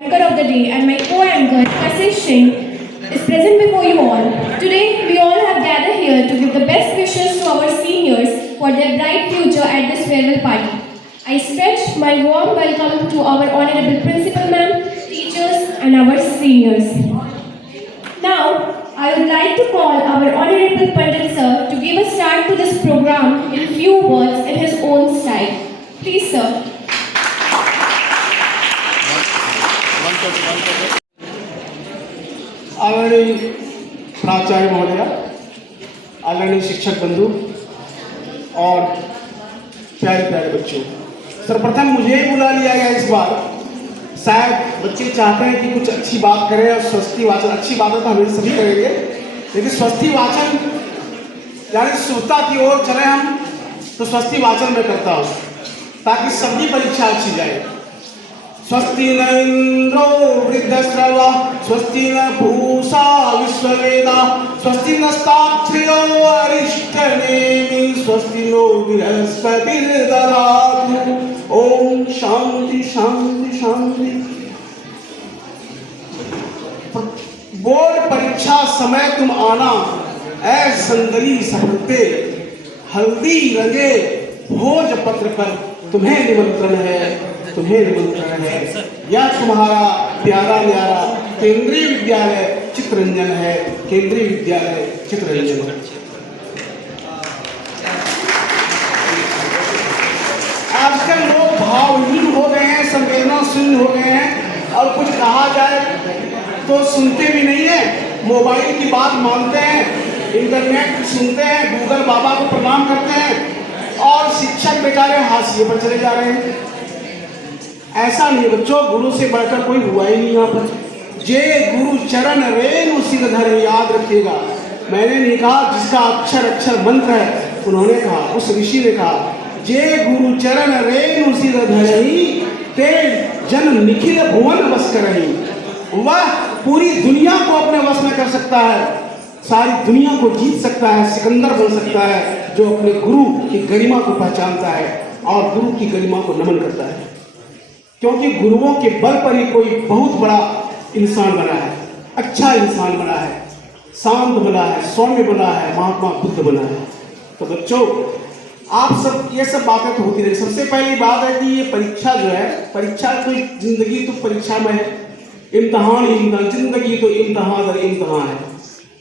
Anchor of the day and my co-anchor Kashish Singh is present before you all. Today we all have gathered here to give the best wishes to our seniors for their bright future at this farewell party. I stretch my warm welcome to our honorable principal ma'am, teachers and our seniors. Now I would like to call our honorable Pandit sir to give a start to this program in few words in his own style. Please sir. आदरणीय प्राचार्य महोदया, आदरणीय शिक्षक बंधु और प्यारे प्यारे बच्चों, सर्वप्रथम मुझे ही बुला लिया गया इस बार। शायद बच्चे चाहते हैं कि कुछ अच्छी बात करें और स्वस्ति वाचन, अच्छी बातें तो हम सभी करेंगे, लेकिन स्वस्ति वाचन यानी शुद्धता की ओर चले हम, तो स्वस्ति वाचन में करता हूँ ताकि सबकी परीक्षा अच्छी जाए। स्वस्ति न इंद्रो वृद्धश्रवा, स्वस्ति न पूषा विश्ववेदा, स्वस्ति नस्ताक्षर्यो अरिष्टनेमि, स्वस्ति नो बृहस्पतिर्दधातु। ओम शांति शांति शांति। बोर्ड परीक्षा समय तुम आना, ऐ संदली सफलते, हल्दी रंगे भोजपत्र पर तुम्हें निमंत्रण है, तुम्हें निमंत्रण है। यह तुम्हारा प्यारा न्यारा केंद्रीय विद्यालय चित्तरंजन है, केंद्रीय विद्यालय चित्तरंजन है। आजकल लोग भावहीन हो गए हैं, संवेदनाशील हो गए हैं और कुछ कहा जाए तो सुनते भी नहीं है। मोबाइल की बात मानते हैं, इंटरनेट सुनते हैं, गूगल बाबा को प्रणाम करते हैं और शिक्षक बेचारे हाशिए पर चले जा रहे हैं। ऐसा नहीं बच्चों, गुरु से बढ़कर कोई हुआ ही नहीं यहाँ पर। जे गुरु चरण रेणु सिरधर, याद रखिएगा। मैंने नहीं कहा, जिसका अक्षर अक्षर मंत्र है उन्होंने कहा, उस ऋषि ने कहा, जे गुरु चरण रेणु सिरधर ही ते जन निखिल भुवन वश करही। वह पूरी दुनिया को अपने वश में कर सकता है, सारी दुनिया को जीत सकता है, सिकंदर बन सकता है जो अपने गुरु की गरिमा को पहचानता है और गुरु की गरिमा को नमन करता है। क्योंकि गुरुओं के बल पर ही कोई बहुत बड़ा इंसान बना है, अच्छा इंसान बना है, शांत बना है, सौम्य बना है, महात्मा बुद्ध बना है। तो बच्चों, आप सब ये सब बातें तो होती रही। सबसे पहली बात है कि ये परीक्षा जो है, परीक्षा कोई जिंदगी तो परीक्षा में है, इम्तहान ही इम्तहान, जिंदगी तो इम्तहान दर इम्तहान है।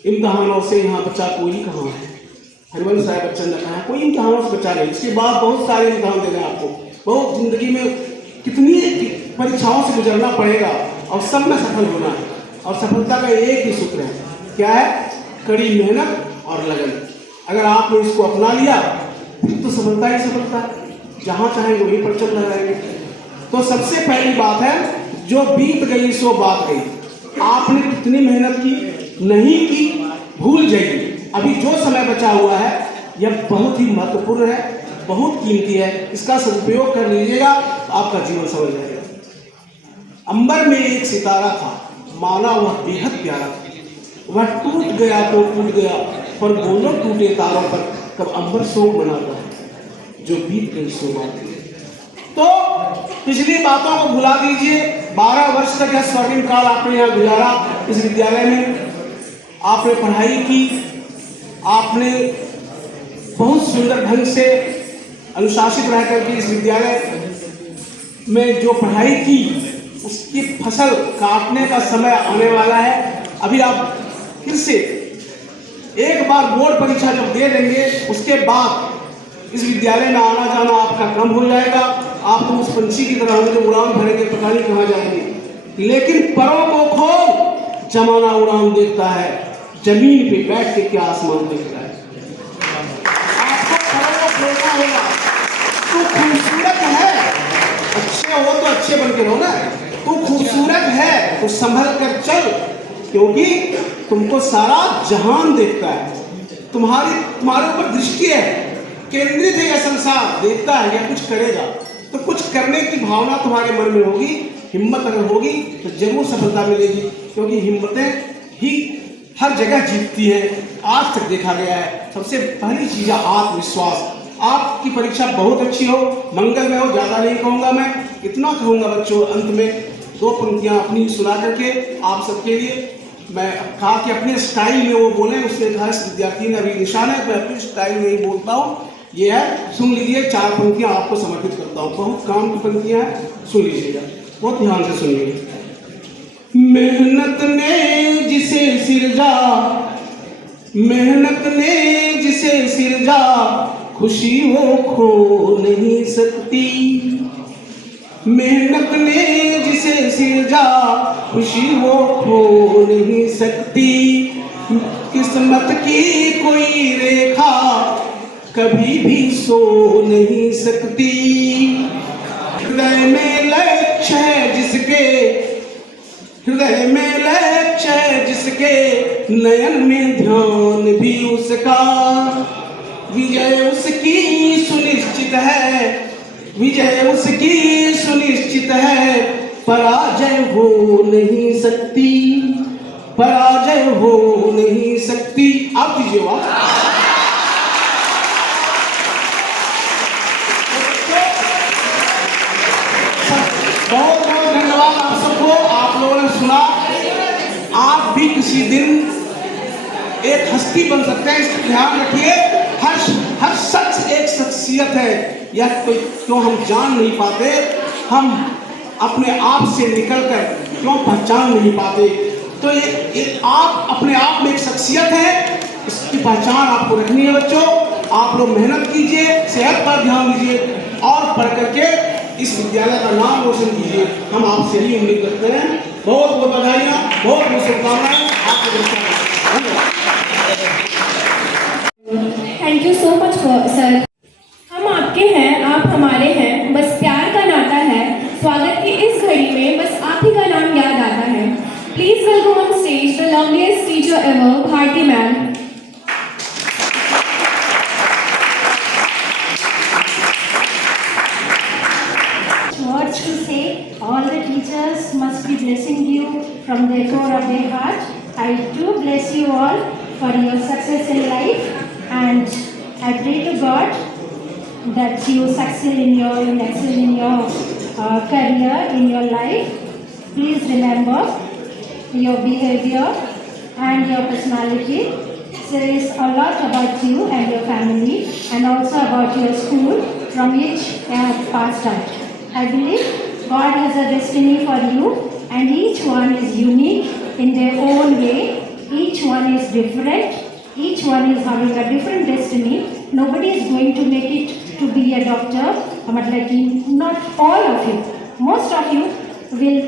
इम्तहानों से यहाँ बच्चा कोई कहाँ है। हरिवंश साहब बच्चन ने कहा कोई इम्तहानों से बचा नहीं, इसके बाद बहुत सारे इम्तहान देने आपको, बहुत जिंदगी में कितनी परीक्षाओं से गुजरना पड़ेगा और सब में सफल होना है। और सफलता का एक ही सूत्र है, क्या है? कड़ी मेहनत और लगन। अगर आपने इसको अपना लिया फिर तो सफलता ही सफलता है, जहाँ चाहेंगे वहीं पर चल रहेंगे। तो सबसे पहली बात है, जो बीत गई सो बात गई। आपने कितनी मेहनत की, नहीं की, भूल जाइए। अभी जो समय बचा हुआ है यह बहुत ही महत्वपूर्ण है, बहुत कीमती है, इसका सदुपयोग कर लीजिएगा, आपका जीवन संवर जाएगा। अंबर में एक सितारा था, माना वह बेहद प्यारा था। वह टूट गया तो टूट गया, पर बोलो टूटे तारों पर कब अंबर शोक मनाता है, जो बीत गई सो बात गई। तो पिछली बातों को भुला दीजिए। 12 वर्ष तक यह स्वर्णिम काल आपने यहाँ गुजारा, इस विद्यालय में आपने पढ़ाई की, आपने बहुत सुंदर ढंग से अनुशासित रह करके इस विद्यालय में जो पढ़ाई की, उसकी फसल काटने का समय आने वाला है। अभी आप फिर से एक बार बोर्ड परीक्षा जब दे देंगे, उसके बाद इस विद्यालय में आना जाना आपका कम हो जाएगा। आप तो उस पंछी की तरह होंगे जो उड़ान भरेंगे, पता नहीं कहाँ जाएंगे। लेकिन परों को खोल, जमाना उड़ान देखता है, जमीन पे बैठ के क्या आसमान देखता है। आपको परों को खोलना होगा। तू खूबसूरत है, अच्छे हो तो अच्छे बन के रहो ना। तू खूबसूरत है तो संभल कर चल, क्योंकि तुमको सारा जहान देखता है, तुम्हारे ऊपर दृष्टि है, केंद्रित है यह संसार, देखता है या कुछ करेगा। तो कुछ करने की भावना तुम्हारे मन में होगी, हिम्मत अगर होगी तो जरूर सफलता मिलेगी, क्योंकि हिम्मतें ही हर जगह जीतती है। आज तक देखा गया है। सबसे पहली चीज है आत्मविश्वास। आपकी परीक्षा बहुत अच्छी हो, मंगलमय हो, ज़्यादा नहीं कहूँगा मैं, इतना कहूँगा बच्चों अंत में दो पंक्तियां अपनी सुना करके आप सबके लिए मैं कहा कि अपने स्टाइल में वो बोले, उससे कहा इस विद्यार्थी ने अभी निशान है, मैं अपनी स्टाइल में ही बोलता हूँ। ये है, सुन लीजिए, 4 पंक्तियां आपको समर्पित करता हूँ। बहुत काम की पंक्तियां हैं, सुन लीजिएगा, बहुत ध्यान से सुनिए। मेहनत ने जिसे सिरजा, मेहनत ने जिसे सिरजा, खुशी वो खो नहीं सकती। मेहनत ने जिसे सिरजा, खुशी वो खो नहीं सकती। किस्मत की कोई रेखा कभी भी सो नहीं सकती। हृदय में लक्ष्य है जिसके, हृदय में लक्ष्य है जिसके, नयन में ध्यान भी उसका। विजय उसकी सुनिश्चित है, विजय उसकी सुनिश्चित है, पराजय हो नहीं सकती, पराजय हो नहीं सकती। आप दीजिए बात। बहुत बहुत धन्यवाद आप सबको, आप लोगों ने सुना। आप भी किसी दिन एक हस्ती बन सकते हैं, इसका ध्यान रखिए। हर शख्स एक शख्सियत है, या कोई क्यों हम जान नहीं पाते, हम अपने आप से निकलकर क्यों पहचान नहीं पाते। तो ये आप अपने आप में एक शख्सियत है, इसकी पहचान आपको रखनी है। बच्चों, आप लोग मेहनत कीजिए, सेहत पर ध्यान दीजिए और पढ़ करके इस विद्यालय का नाम रोशन कीजिए। हम आपसे ही उम्मीद करते हैं। बहुत बहुत बधाइयाँ, बहुत बहुत शुभकामनाएं आपको। Thank you so much sir. हम आपके हैं, आप हमारे हैं, बस प्यार का नाता है। स्वागत की इस घड़ी में बस आप ही का नाम याद आता है। Please welcome on stage the loveliest teacher ever, Bharati ma'am. Words to say, all the teachers must be blessing you from the core of their heart. I do bless you all for your success in life, and I pray to God that you succeed in your excel in your career, in your life. Please remember your behavior and your personality says a lot about you and your family, and also about your school from which you have passed out. I believe God has a destiny for you, and each one is unique in their own way. Each one is different. Each one is having a different destiny. Nobody is going to make it to be a doctor. Not all of you. Most of you will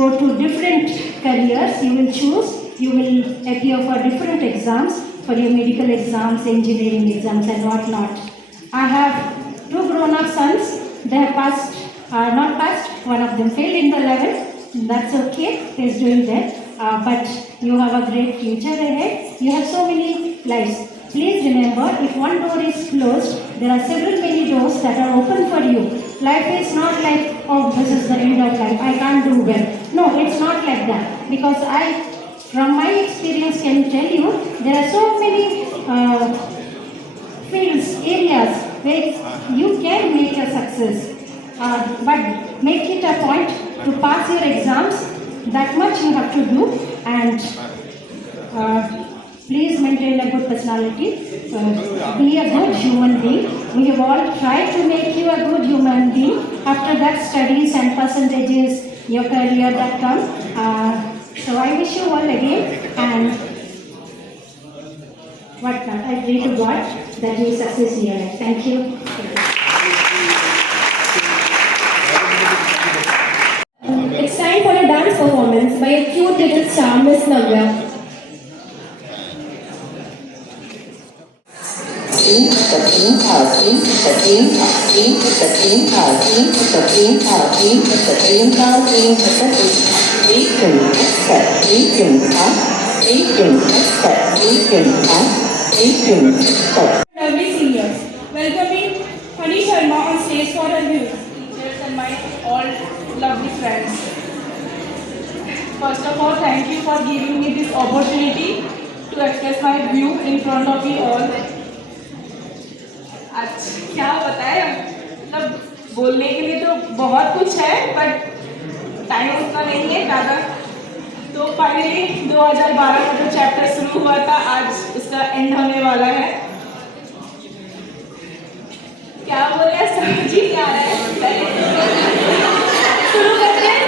go to different careers. You will choose. You will appear for different exams, for your medical exams, engineering exams, and whatnot. I have 2 grown-up sons. They have passed. Not passed, one of them failed in the 11th. That's okay, he's doing that. But you have a great future ahead. You have so many lives. Please remember, if one door is closed, there are several many doors that are open for you. Life is not like, oh, this is the end of life, I can't do well. No, it's not like that. Because I, from my experience, can tell you, there are so many fields, areas where you can make a success. But make it a point to pass your exams. That much you have to do, and please maintain a good personality. Be a good human being. We have all tried to make you a good human being. After that, studies and percentages, your career that come. So I wish you all again, and whatnot. I pray to God that you success here. Thank you. It's time for a dance performance by a cute little star, Miss Navya. Lovely seniors, welcoming Hani Sharma on stage for her views. Teachers and my all lovely friends. First of all, thank you for giving me this opportunity to express my view in front of you all. आज क्या बताएं, मतलब बोलने के लिए तो बहुत कुछ है, बट टाइम उतना नहीं है ज़्यादा। तो फाइनली 2012 का जो चैप्टर शुरू हुआ था आज उसका एंड होने वाला है। क्या बोले समझ ही नहीं आ रहा है। शुरू करते हैं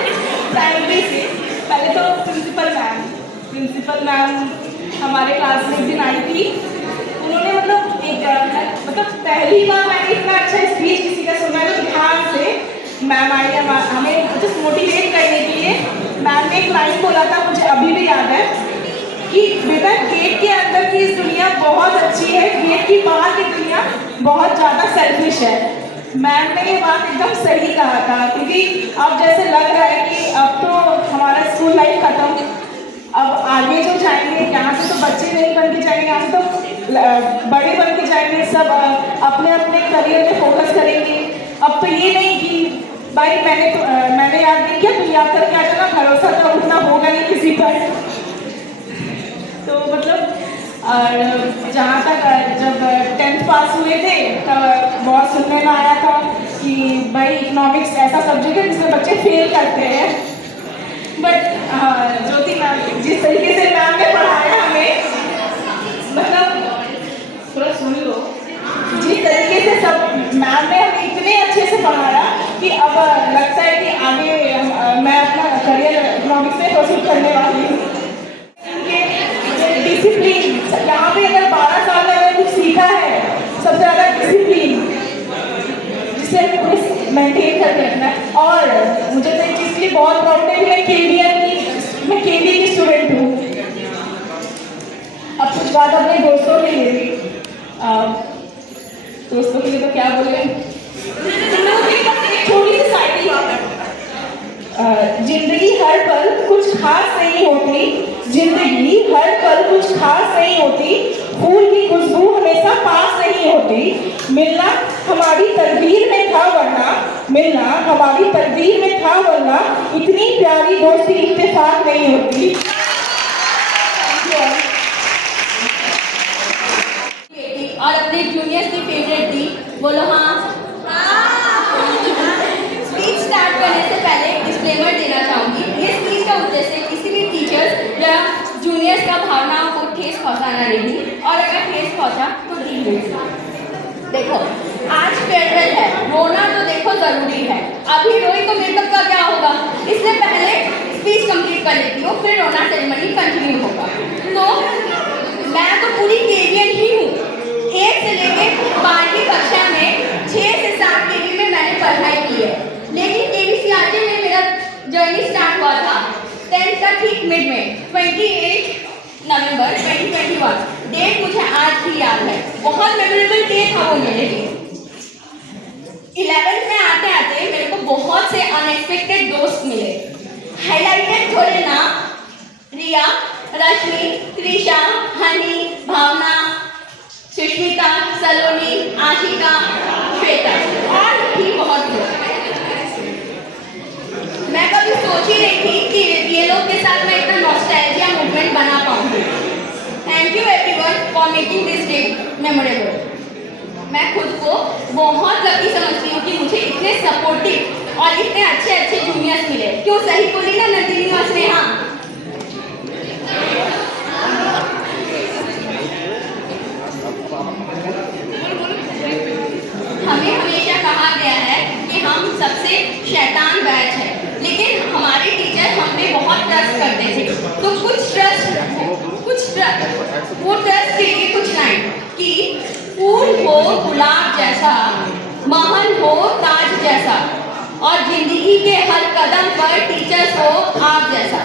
प्राइमरी से। पहले तो प्रिंसिपल मैम हमारे क्लास में एक दिन आई थी। उन्होंने मतलब पहली बार मैंने इतना अच्छा स्पीच किसी का सुना है। तो ध्यान से मैम आई हमें जस्ट मोटिवेट करने के लिए। मैम ने एक लाइन बोला था, मुझे अभी भी याद है कि बेटा गेट के अंदर की इस दुनिया बहुत अच्छी है, गेट की बाहर की दुनिया बहुत ज़्यादा सेल्फिश है। मैम ने ये बात एकदम सही कहा था, क्योंकि अब जैसे लग रहा है कि अब तो हमारा स्कूल लाइफ खत्म, अब आगे जो जाएंगे यहाँ से तो बच्चे नहीं बन के जाएंगे, यहाँ से तो बड़े बन के जाएंगे, सब अपने अपने करियर में फोकस करेंगे। अब तो ये नहीं कि भाई मैंने याद नहीं किया तो याद करके आ जाना, भरोसा तो उतना होगा नहीं किसी पर। तो मतलब जहाँ तक जब 10th पास हुए थे तब बहुत सुनने में आया था कि भाई इकोनॉमिक्स ऐसा सब्जेक्ट है जिसमें बच्चे फेल करते हैं। बट ज्योति मैम जिस तरीके से मैम ने पढ़ाया हमें, मतलब थोड़ा सुन लो, जिस तरीके से सब मैम ने हमें इतने अच्छे से पढ़ाया कि अब लगता है कि आगे मैं अपना करियर इकोनॉमिक्स में प्रोसीड करने वाली हूँ। डिसिप्लिन, यहाँ पे अगर 12 साल में मैंने कुछ सीखा है सबसे ज़्यादा डिसिप्लिन, जिसे पूरे मेंटेन करके रखना है। और मुझे तो एक चीज़ के लिए बहुत प्राउड है कि मैं केडी की स्टूडेंट हूँ। अब कुछ बात अपने दोस्तों के लिए, दोस्तों के लिए तो क्या बोले, थोड़ी सी साइड जिंदगी हर पल कुछ खास नहीं होती, जिंदगी हर पल कुछ खास नहीं होती, फूल की खुशबू हमेशा पास नहीं होती, मिलना हमारी तकदीर में था वरना इतनी प्यारी दोस्ती इत्तेफाक नहीं होती। और अपने जूनियर्स की फेवरेट थी, बोलो हाँ। स्पीच स्टार्ट करने से पहले डिस्क्लेमर देना चाहूँगी, ये स्पीच का उद्देश्य किसी भी टीचर्स या जूनियर्स का भावनाओं को ठेस पहुँचाना नहीं, और अगर ठेस पहुँचा तो ठीक है। देखो आज फेयरवेल है, रोना तो देखो जरूरी है, अभी रोई तो मेकअप का क्या होगा, इसलिए पहले स्पीच कंप्लीट कर लेती हूँ, फिर रोना सेरेमनी कंटिन्यू होगा। तो मैं तो पूरी केवियन ही हूँ, 1 से लेके 12वीं कक्षा में 6 से 7 केवी में मैंने पढ़ाई की है, लेकिन केवीसीआरटी में मेरा जर्नी स्टार्ट हुआ था 10th का ठीक मिड में 28 नवंबर 2021। डेट मुझे आज भी याद है, बहुत मेमोरेबल डे था वो मेरे लिए। 11th में आते आते मेरे को बहुत से अनएक्सपेक्टेड दोस्त मिले। हाईलाइटेड थोड़े नाम, रिया, रश्मि, त्रिशा, हनी, भावना, सुष्मिता, सलोनी, आशिका, श्वेता और भी बहुत लोग। मैं कभी सोच ही नहीं थी कि ये लोग के साथ मैं इतना नॉस्टैल्जिया मूवमेंट बना पाऊंगी। Thank you everyone for making this day memorable. मैं खुद को बहुत लकी समझती हूँ कि मुझे इतने सपोर्टिव और इतने अच्छे अच्छे जूनियर्स मिले। क्यों सही बोली ना नंदिनी और स्नेहा? हमें हमेशा कहा गया है कि हम सबसे शैतान बैच है, लेकिन हमारे टीचर हम पे बहुत ट्रस्ट करते थे। तो वो ट्रस्ट के लिए कुछ लाइन कि फूल हो गुलाब जैसा, महल हो ताज जैसा, और जिंदगी के हर कदम पर टीचर्स हो आप जैसा।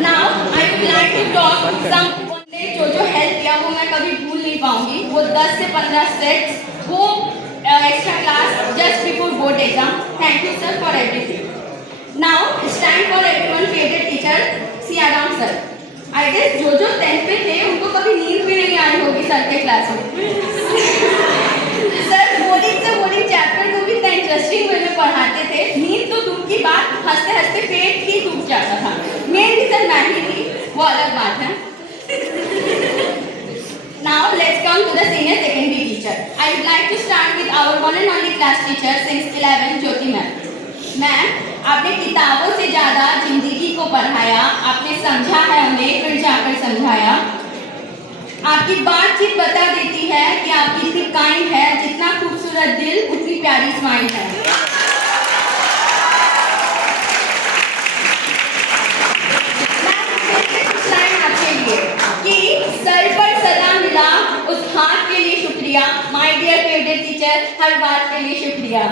Now I would like to talk some जो हेल्प किया वो मैं कभी भूल नहीं पाऊंगी। वो 10 से 15 सेट्स, वो extra class just before board exam. Thank you sir for everything. Now it's time for everyone favourite teacher Siyaram sir. I guess जो 10th पे थे उनको कभी नींद भी नहीं आई होगी सर के क्लास में। सर बोर्डिंग चैप्टर को भी इतना इंटरेस्टिंग वे में पढ़ाते थे, नींद तो दूर की बात, हंसते हंसते पेट ही टूट जाता था। मेन रीजन मैं ही थी, वो अलग बात है। Now let's come to the senior secondary teacher. I would like to start with our one and only class teacher since 11, Jyoti ma'am. Ma'am, आपने किताबों से ज़्यादा जिंदगी को पढ़ाया, आपने समझा है उन्हें, फिर जाकर समझाया। आपकी बातचीत बता देती है कि आप कितनी काइंड है, जितना खूबसूरत दिल उतनी प्यारी स्माइल है। कि सर पर सदा मिला उस हाथ के लिए शुक्रिया। माय डियर फेवरेट टीचर, हर बात के लिए शुक्रिया।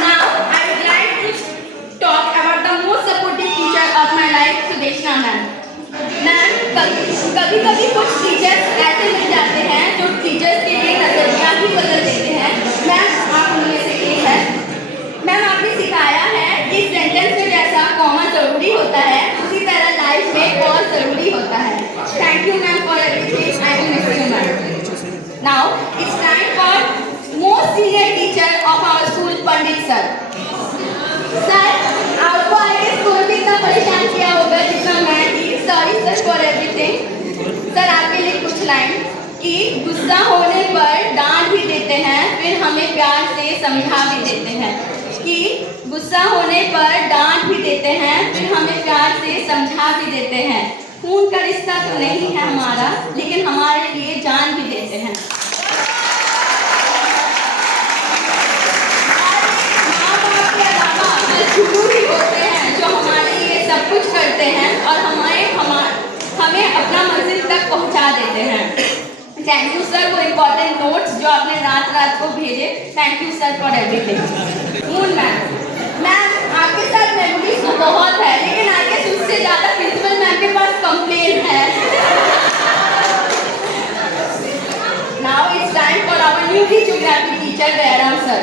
Now I would like to talk about the most supportive teacher of my life, Sudeshna ma'am. Ma'am, कभी-कभी कुछ टीचर्स ऐसे मिल जाते हैं जो टीचर्स के लिए नजरिया ही बदल देते हैं। मैम, आप उनमें से एक है। मैम, आपने सिखाया है कि सेंटेंस में जैसा कॉमा जरूरी होता है, उसी तरह लाइफ में पॉज जरूरी होता है। Thank you ma'am for everything. I will miss you ma'am. Now it's time for most senior teacher of our school, Pandit sir. Sir, आपको आगे स्कूल में इतना परेशान किया होगा जितना मैं थी। Sorry sir for everything. Sir, आपके लिए कुछ लाइन कि गुस्सा होने पर डांट भी देते हैं, फिर हमें प्यार से समझा भी देते हैं। कि गुस्सा होने पर डांट भी देते हैं, फिर हमें प्यार से समझा भी देते हैं। खून का रिश्ता तो नहीं है हमारा, लेकिन हमारे लिए जान भी देते हैं। माँ बाप के अलावा गुरु ही होते हैं जो हमारे लिए सब कुछ करते हैं और हमें अपना मंजिल तक पहुंचा देते हैं। थैंक यू सर वो इम्पोर्टेंट नोट्स जो आपने रात को भेजे। Thank you sir for everything. Moon ma'am, आपके साथ मेमोरीज तो बहुत है, लेकिन आई गेस उससे ज़्यादा प्रिंसिपल मैम के पास कंप्लेन है। Now it's time for our newly geography teacher Dayaram sir.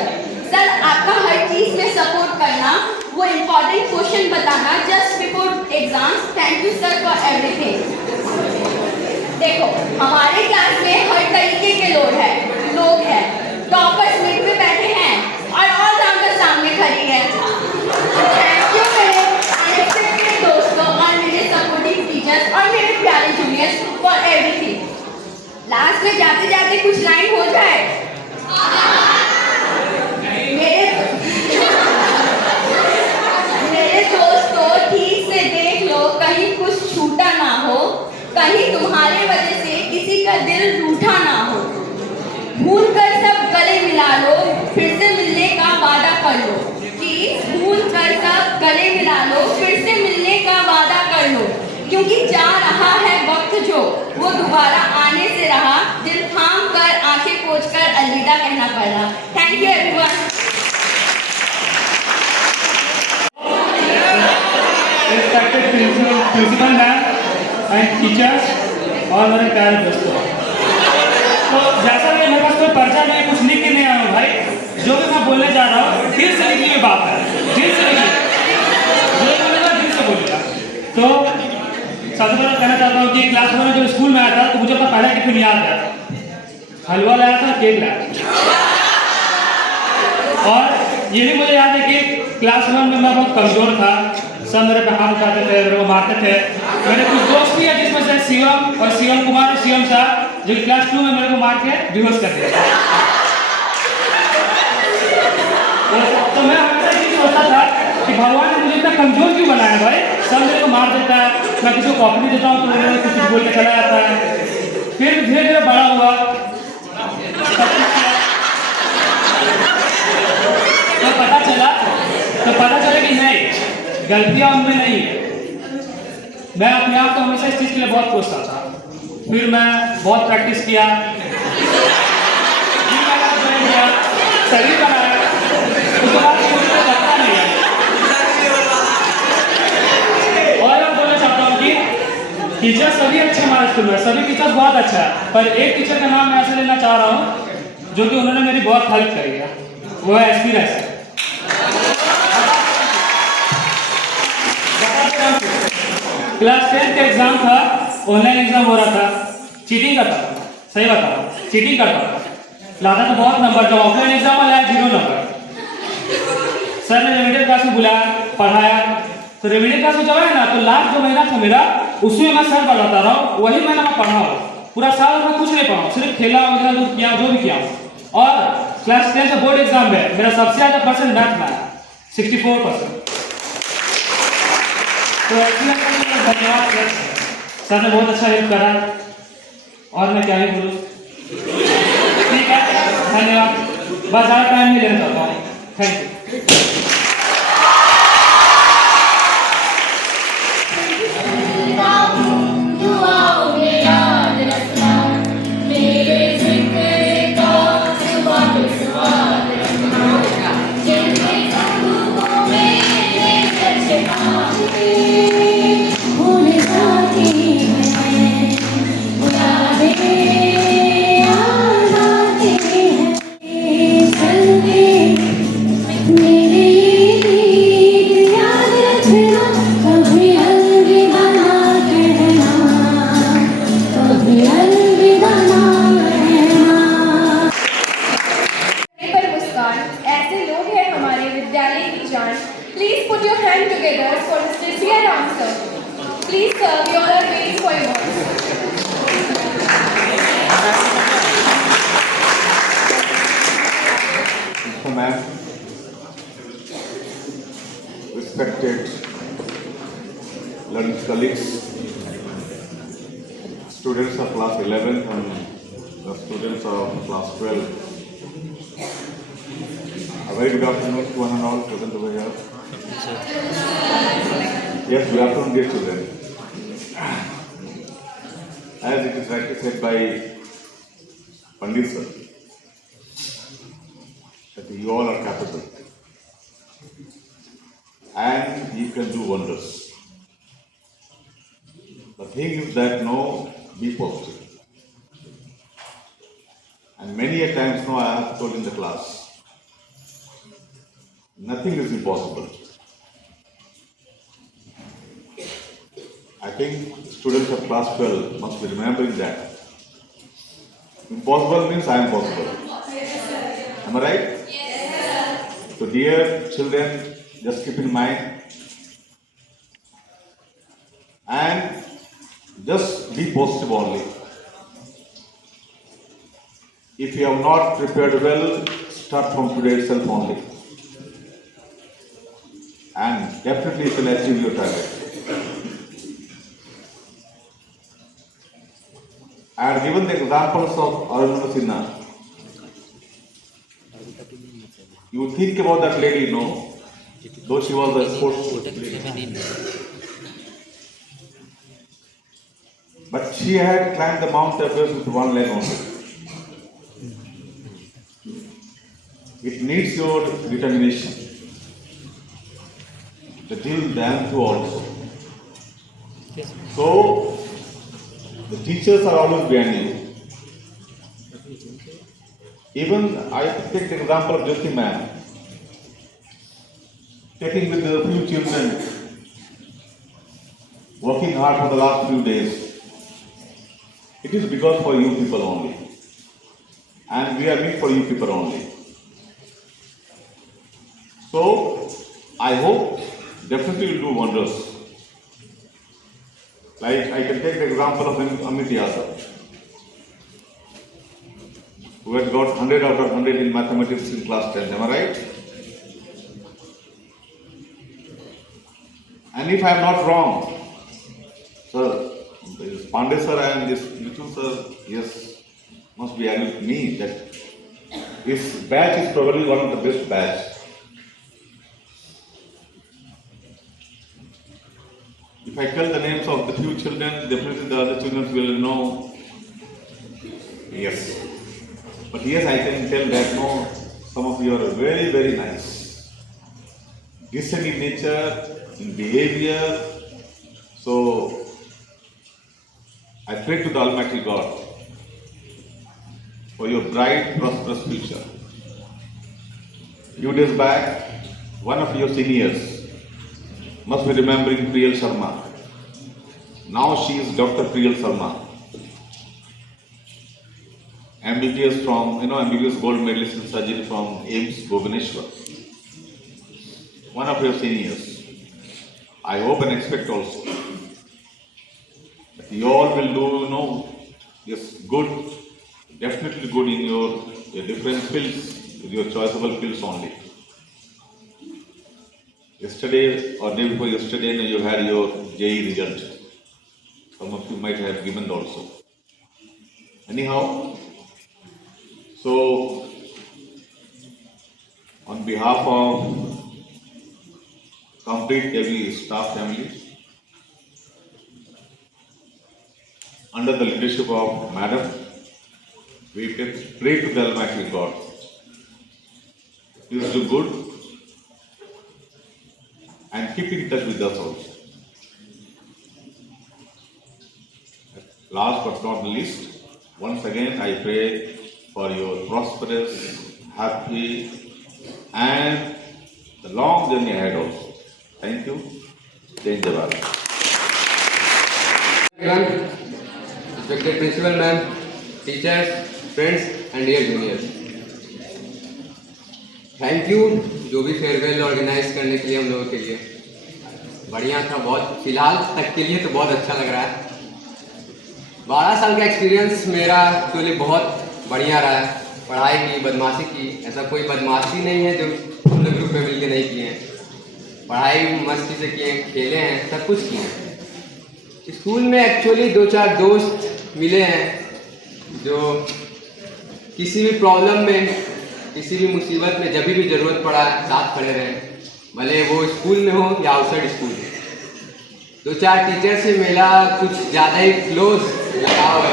Sir, आपका हर चीज़ में सपोर्ट करना, वो इम्पोर्टेंट क्वेश्चन बताना just before exams. Thank you sir for everything. देखो, हमारे क्लास में हर तरीके के लोग हैं। टॉपर्स मिड में बैठे हैं और ऑलराउंडर सामने खड़ी है। थैंक यू मेरे अनएक्सपेक्टेड दोस्तों और मेरे सपोर्टिव टीचर्स और मेरे प्यारे जूनियर्स फॉर एवरीथिंग। लास्ट में जाते जाते कुछ लाइन हो जाए। मेरे दोस्तों, ठीक से देख लो कहीं कुछ छूटा ना हो, कहीं तुम्हारे वजह से किसी का दिल रूठा ना हो। भूल कर सब गले मिला लो, फिर से मिलने का वादा कर लो। कि भूल कर सब गले मिला लो, फिर से मिलने का वादा कर लो। क्योंकि जा रहा है वक्त जो वो दोबारा आने से रहा, दिल थाम कर आंखें पोंछ कर अलविदा कहना पड़ा। Thank you everyone. Respected principal ma'am and teachers और मेरे प्यारे दोस्तों, तो जैसा कि मेरे पास कोई पर्चा नहीं, कुछ लिख के नहीं आया हूँ भाई। जो भी मैं बोलने जा रहा हूँ दिल से लिखी हुई बात है, दिल से लिखी, जो बोलेगा दिल से बोलेगा। तो सबसे पहले कहना चाहता हूँ कि क्लास में जब स्कूल में आया था तो मुझे अपना पहला टिफिन याद है। हलवा लाया था, केक लाया था। और ये भी मुझे याद है कि क्लास में मैं बहुत कमजोर था। सब मेरे पे हाथ उठाते थे, मेरे को मारते थे। मेरे कुछ दोस्त भी है जिसमें से शिवम कुमार, शिवम साहब, जो क्लास 2 में मेरे को मार के बेहोश कर दिया। तो मैं हमेशा ये सोचता था कि भगवान ने मुझे इतना कमजोर क्यों बनाया भाई। सब मेरे को मार देता है, मैं किसी को कॉपी देता हूँ तो मेरे कुछ बोल के चला जाता है। फिर धीरे धीरे बड़ा हुआ, तो पता चला कि नहीं, गलतियां उनमें नहीं है। मैं अपने आप को हमेशा इस चीज़ के लिए बहुत कोसता था। फिर मैं बहुत प्रैक्टिस किया, शरीर बनाया, उसके बाद मुझे लगता नहीं है। और मैं बोलना चाहता हूँ कि टीचर सभी अच्छे हमारे स्कूल में, सभी टीचर्स बहुत अच्छा है, पर एक टीचर का नाम मैं ऐसे लेना चाह रहा हूँ जो कि उन्होंने मेरी बहुत हेल्प करी है, वो है एक्सपीरियंस। क्लास 10 का एग्जाम था, ऑनलाइन एग्जाम हो रहा था, चीटिंग करता था, सही बता रहा हूँ, चीटिंग करता था, लाता तो बहुत नंबर, जब ऑफलाइन एग्जाम में लाया 0 नंबर। सर ने रेमेडियल क्लास में बुलाया, पढ़ाया, तो रेमेडियल क्लास में जब है ना, तो लास्ट जो महीना था मेरा, उसमें मैं सर पढ़ाता रहा हूँ, वही महीना मैं पढ़ा हूँ। पूरा साल मैं कुछ नहीं पढ़ा, सिर्फ खेला वगैरह जो किया, जो भी किया। और क्लास 10 का बोर्ड एग्जाम में मेरा सबसे ज़्यादा परसेंट मैथ में आया, 64%। तो धन्यवाद सर, सर ने बहुत अच्छा हेल्प करा, और मैं क्या ही बोलूँ। ठीक है, धन्यवाद, बस ज़्यादा टाइम नहीं लेना चाहता हूँ, थैंक यू। पर मुस्कान, ऐसे लोग हैं हमारे विद्यालय की जान। Please put your hand together for the sincere answer. Please sir, we all are waiting for your voice. So, ma'am, respected learning colleagues, students of class 11 and the students of class 12, a very good afternoon to one and all present over here. Yes, good afternoon, dear children. As it is rightly said by Pandit sir, that you all are capable and you can do wonders. The thing is that no, be positive. And many a times now I have told in the class, nothing is impossible. I think students of class 12 must be remembering that. Impossible means I am possible. Am I right? So dear children, just keep in mind and just be positive only. If you have not prepared well, start from today itself only. And definitely you will achieve your target. I have given the examples of Arunana Sinha. You think about that lady, no? Though she was a sports lady. But she had climbed the Mount Everest with one leg only. It needs your determination. The till then too also. So, the teachers are always behind you. Even I take the example of Jyoti ma'am. Taking with a few children, working hard for the last few days. It is because for you people only. And we are meant for you people only. So, I hope definitely you'll do wonders. Like I can take the example of Amit Yadav, who has got 100 out of 100 in mathematics in class 10. Am I right? And if I am not wrong, sir, this Pandey sir and this Nikhil sir, yes, must be agreed with me that this batch is probably one of the best batch. If I tell the names of the few children, definitely the other children will know. Yes. But yes, I can tell that no, some of you are very, very nice. Decent in nature, in behavior. So, I pray to the Almighty God for your bright, prosperous future. Few days back, one of your seniors must be remembering Priyal Sharma. Now she is Dr. Priyal Sharma. MBBS from, MBBS gold medalist in surgery from AIMS Bhubaneswar. One of your seniors. I hope and expect also that you all will do, yes, good, definitely good in your different fields, with your choiceable fields only. Yesterday or day before yesterday, you had your JEE result. Some of you might have given also. Anyhow, so on behalf of complete every staff family, under the leadership of Madam, we can pray to the Almighty God. Please do good and keep in touch with us also. Last but not least, once again I pray for your prosperous, happy and the long journey ahead also. Thank you. Jai Jawar. Everyone, respected principal ma'am, teachers, friends and dear juniors. Thank you जो भी farewell organise करने के लिए हम लोगों के लिए बढ़िया था। बहुत फिलहाल तक के लिए तो बहुत अच्छा लग रहा है। 12 साल का एक्सपीरियंस मेरा एक्चुअली बहुत बढ़िया रहा है। पढ़ाई की, बदमाशी की, ऐसा कोई बदमाशी नहीं है जो हम लोग ग्रुप में मिलकर नहीं किए हैं। पढ़ाई मस्ती से किए हैं, खेले हैं, सब कुछ किए हैं। स्कूल में एक्चुअली 2-4 दोस्त मिले हैं जो किसी भी प्रॉब्लम में, किसी भी मुसीबत में जब भी ज़रूरत पड़ा साथ खड़े रहे, भले वो स्कूल में हो या आउटसाइड स्कूल में। 2-4 टीचर से मेरा कुछ ज़्यादा ही क्लोज लगाव है।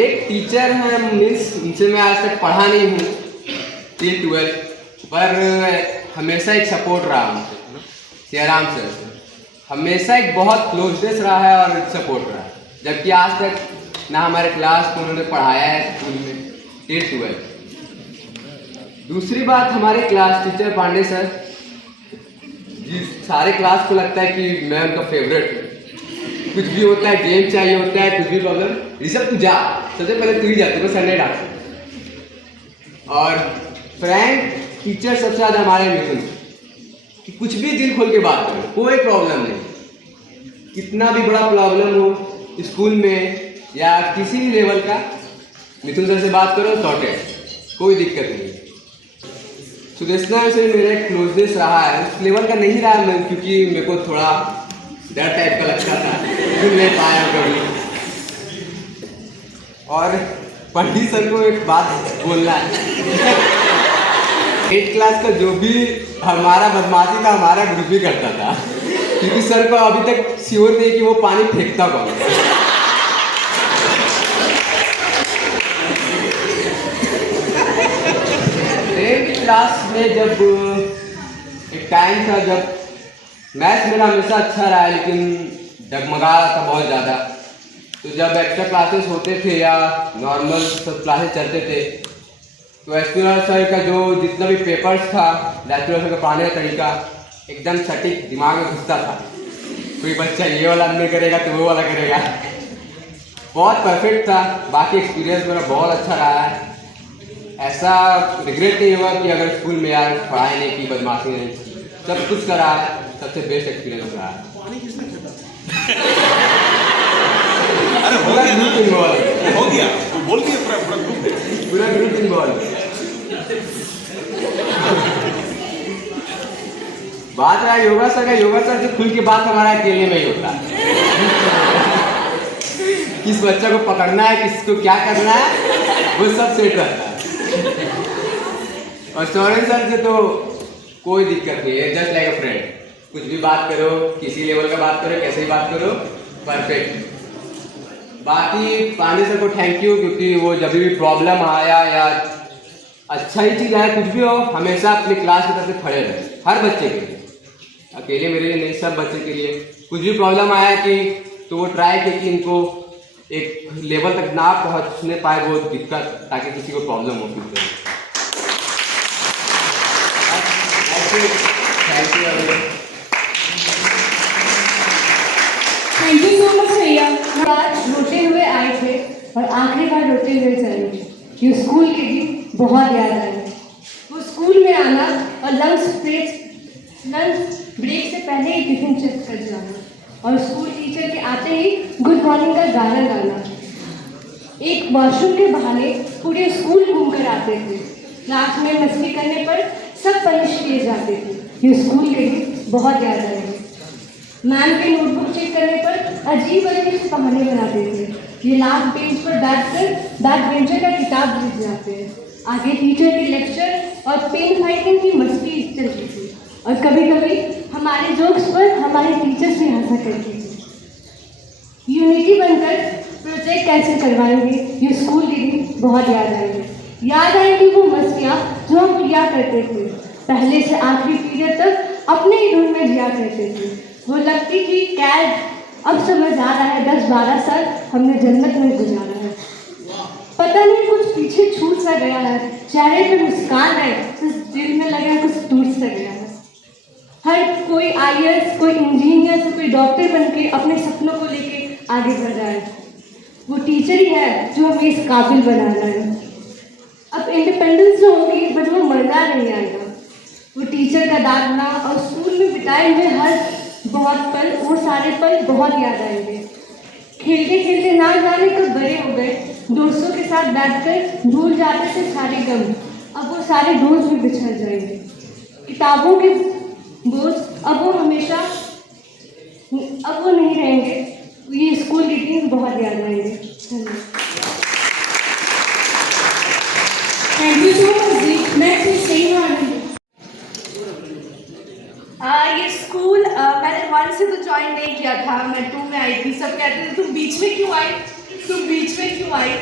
एक टीचर है, मीन्स उनसे मैं आज तक पढ़ा नहीं हूँ 10-12, पर हमेशा एक सपोर्ट रहा मुझे, सियाराम सर से हमेशा एक बहुत क्लोजनेस रहा है और सपोर्ट रहा है। जबकि आज तक ना हमारे क्लास को उन्होंने पढ़ाया है स्कूल में 10-12। दूसरी बात, हमारे क्लास टीचर पांडे सर जी, सारे क्लास को लगता है कि मैं उनका फेवरेट हूँ। कुछ भी होता है, गेम चाहिए होता है, कुछ भी प्रॉब्लम, ऋषभ तू जा, सबसे पहले तू ही जाती है, सर नहीं डांटता। और फ्रैंक टीचर सबसे ज़्यादा हमारे मिथुन, कि कुछ भी दिल खोल के बात करो, कोई प्रॉब्लम नहीं। कितना भी बड़ा प्रॉब्लम हो स्कूल में या किसी भी लेवल का, मिथुन सर से बात करो, सॉर्टेड, कोई दिक्कत नहीं। सुदेशना से मेरा एक क्लोजनेस रहा है, उस लेवल का नहीं रहा मैं, क्योंकि मेरे को थोड़ा डर टाइप का लगता था, सुन नहीं पाया कभी। और पंडित सर को एक बात बोलना है, 8th क्लास का जो भी हमारा बदमाशी था, हमारा ग्रुप भी करता था, क्योंकि सर को अभी तक श्योर नहीं कि वो पानी फेंकता कौन है। क्लास में जब एक टाइम था जब मैथ्स मेरा हमेशा अच्छा रहा है, लेकिन डगमगा रहा था बहुत ज़्यादा। तो जब एक्स्ट्रा क्लासेस होते थे या नॉर्मल सब क्लासेस चलते थे, तो एस्ट्रोलॉजी सर का जो जितना भी पेपर्स था, एस्ट्रोलॉजी सर का पढ़ाने का तरीका एकदम सटीक दिमाग में घुसता था। कोई बच्चा ये वाला नहीं करेगा तो वो वाला करेगा, बहुत परफेक्ट था। बाकी एक्सपीरियंस मेरा बहुत अच्छा रहा है। ऐसा रिग्रेट नहीं हुआ कि अगर स्कूल में यार पढ़ाई नहीं की, बदमाशी नहीं की, सब कुछ करा है। सबसे बेस्ट एक्सपीरियंस रहा है। पूरा ग्रुप इन्वॉल्व हो गया, बोल दिया पूरा ग्रुप इन्वॉल्व। बात रहा योगा सर का, योगा सर जो खुल के बात हमारा अकेले में ही होता है। किस बच्चा को पकड़ना है, किसको क्या करना है, वो सब सेट रहता है। और सौरभ सर से तो कोई दिक्कत नहीं है, जस्ट लाइक अ फ्रेंड। कुछ भी बात करो, किसी लेवल का बात करो, कैसे ही बात करो, परफेक्ट। बाकी पांडे सर को थैंक यू, क्योंकि वो जब भी प्रॉब्लम आया या अच्छा ही चीज़ आया, कुछ भी हो, हमेशा अपनी क्लास की तरफ से खड़े रहे, हर बच्चे के लिए, अकेले मेरे लिए नहीं, सब बच्चे के लिए। कुछ भी प्रॉब्लम आया कि तो वो ट्राई किया कि इनको एक लेवल तक ना पहुंचने पाए वो दिक्कत, ताकि किसी को प्रॉब्लम हो फ्यूचर में। थैंक यू सो मच भैया। आज रोते हुए आए थे और आखिरी बार रोते हुए चलेंगे। ये स्कूल के दिन बहुत याद आए। वो स्कूल में आना और लंच ब्रेक से पहले ही टिफिन चेक कर जाना और स्कूल टीचर के आते ही गुड मॉर्निंग का गाना गाना। एक वॉशरूम के बहाने पूरे स्कूल घूम कर आते थे। क्लास में मस्ती करने पर सब पनिश किए जाते थे। ये स्कूल के दिन बहुत याद आएंगे। मैम के नोटबुक चेक करने पर अजीब अजीब से बहाने बनाते थे। ये लास्ट बेंच पर बैठकर बैक बेंचर का किताब लिख जाते हैं। आगे टीचर के लेक्चर और पेन फाइटिंग की मस्ती चलती थी और कभी कभी हमारे जोक्स पर हमारे टीचर्स भी हंसा करती थी। यूनिटी बनकर प्रोजेक्ट कैसे करवाएंगे, ये स्कूल के दिन बहुत याद आएंगे। याद आएंगी वो मस्तियाँ जो हम किया करते थे। पहले से आखिरी पीरियड तक अपने ही रूम में जिया करते थे। वो लगती थी कैद। अब समझ आ रहा है 10-12 साल हमने जन्नत में गुजारा है। पता नहीं कुछ पीछे छूट सा गया है। चेहरे पे मुस्कान है, दिल में लगा कुछ टूट सा गया है। हर कोई IAS, कोई इंजीनियर, कोई डॉक्टर बन के अपने सपनों को लेके आगे बढ़ रहा है। वो टीचर ही है जो हमें इस काबिल बना रहा है। अब इंडिपेंडेंस तो होगी बट वो मरना नहीं आएगा। वो टीचर का डांटना और स्कूल में बिताए हुए हर बहुत पल, वो सारे पल बहुत याद आएंगे। खेलते खेलते ना जाने कब बड़े हो गए। दोस्तों के साथ बैठकर भूल जाते थे सारे गम। अब वो सारे बोझ भी बिछड़ जाएंगे। किताबों के बोझ अब वो नहीं रहेंगे। ये स्कूल के दिन बहुत याद आएंगे। धन्यवाद। Thank you so much, जी। Next is Seema। ये स्कूल मैंने 1 से तो ज्वाइन नहीं किया था, मैं 2 में आई थी। सब कहते थे तुम बीच में क्यों आई, तुम बीच में क्यों आई।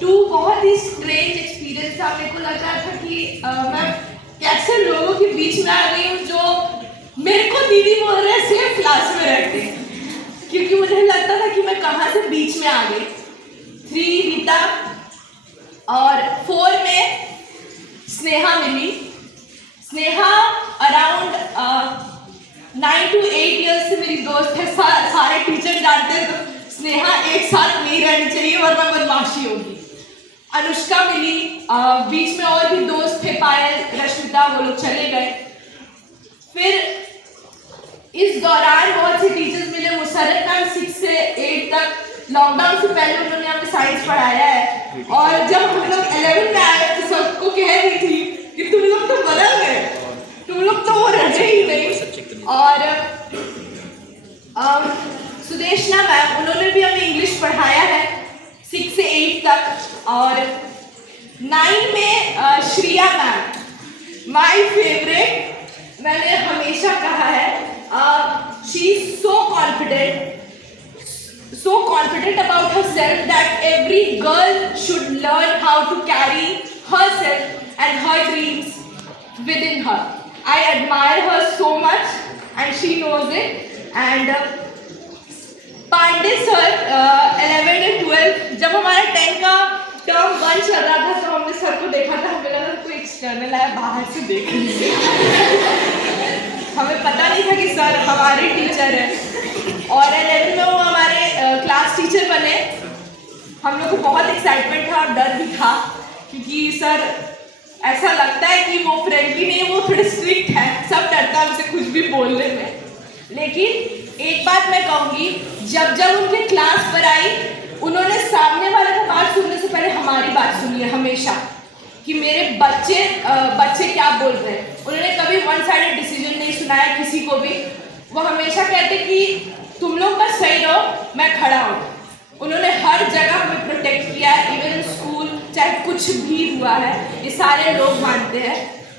2 बहुत ही स्ट्रेंज एक्सपीरियंस था। मेरे को लग रहा था कि मैं कैसे लोगों के बीच में आ गई हूँ जो मेरे को दीदी बोल रहे हैं सेम क्लास में रह के, क्योंकि मुझे लगता था कि मैं कहाँ से बीच में आ गई। 3 रीता और 4 में स्नेहा मिली। स्नेहा अराउंड 9 to 8 ईयर्स से मेरी दोस्त है। सारे टीचर जानते हैं तो स्नेहा एक साथ नहीं रहनी चाहिए वरना बदमाशी होगी। अनुष्का मिली। बीच में और भी दोस्त थे, पायल, रश्मिता, वो लोग चले गए। फिर इस दौरान बहुत से टीचर्स मिले। मुसरत मैम 6 से 8 तक, लॉकडाउन से पहले उन्होंने हमें साइंस पढ़ाया है। और जब हम लोग 11 में आए तो सबको कह रही थी कि तुम लोग तो बदल गए, तुम लोग तो वो रहे ही नहीं। और सुदेशना मैम, उन्होंने भी हमें इंग्लिश पढ़ाया है 6 से 8 तक। और 9 में श्रिया मैम, माय फेवरेट। मैंने हमेशा कहा है she is so confident about herself that every girl should learn how to carry herself and her dreams within her. I admire her so much and she knows it. And Pandey sir 11 and 12, जब हमारा 10 का term 1 चल रहा था तो हमने sir को देखा था। हमें लगा कोई एक्सटर्नल आया बाहर से देख लीजिए। हमें पता नहीं था कि सर हमारे टीचर हैं। और 11 में वो हमारे क्लास टीचर बने। हम लोग को बहुत एक्साइटमेंट था और डर भी था, क्योंकि सर ऐसा लगता है कि वो फ्रेंडली नहीं है, वो थोड़े स्ट्रिक्ट है। सब डरता है उनसे कुछ भी बोलने में। लेकिन एक बात मैं कहूँगी, जब उनके क्लास पर आई, उन्होंने सामने वाले की बात सुनने से पहले हमारी बात सुनी है हमेशा, कि मेरे बच्चे क्या बोल रहे हैं। उन्होंने कभी 1 साइडेड डिसीजन नहीं सुनाया किसी को भी। वो हमेशा कहते कि तुम लोग बस सही रहो, मैं खड़ा हूँ। उन्होंने हर जगह हमें प्रोटेक्ट किया है, इवन इन स्कूल, चाहे कुछ भी हुआ है, ये सारे लोग मानते हैं।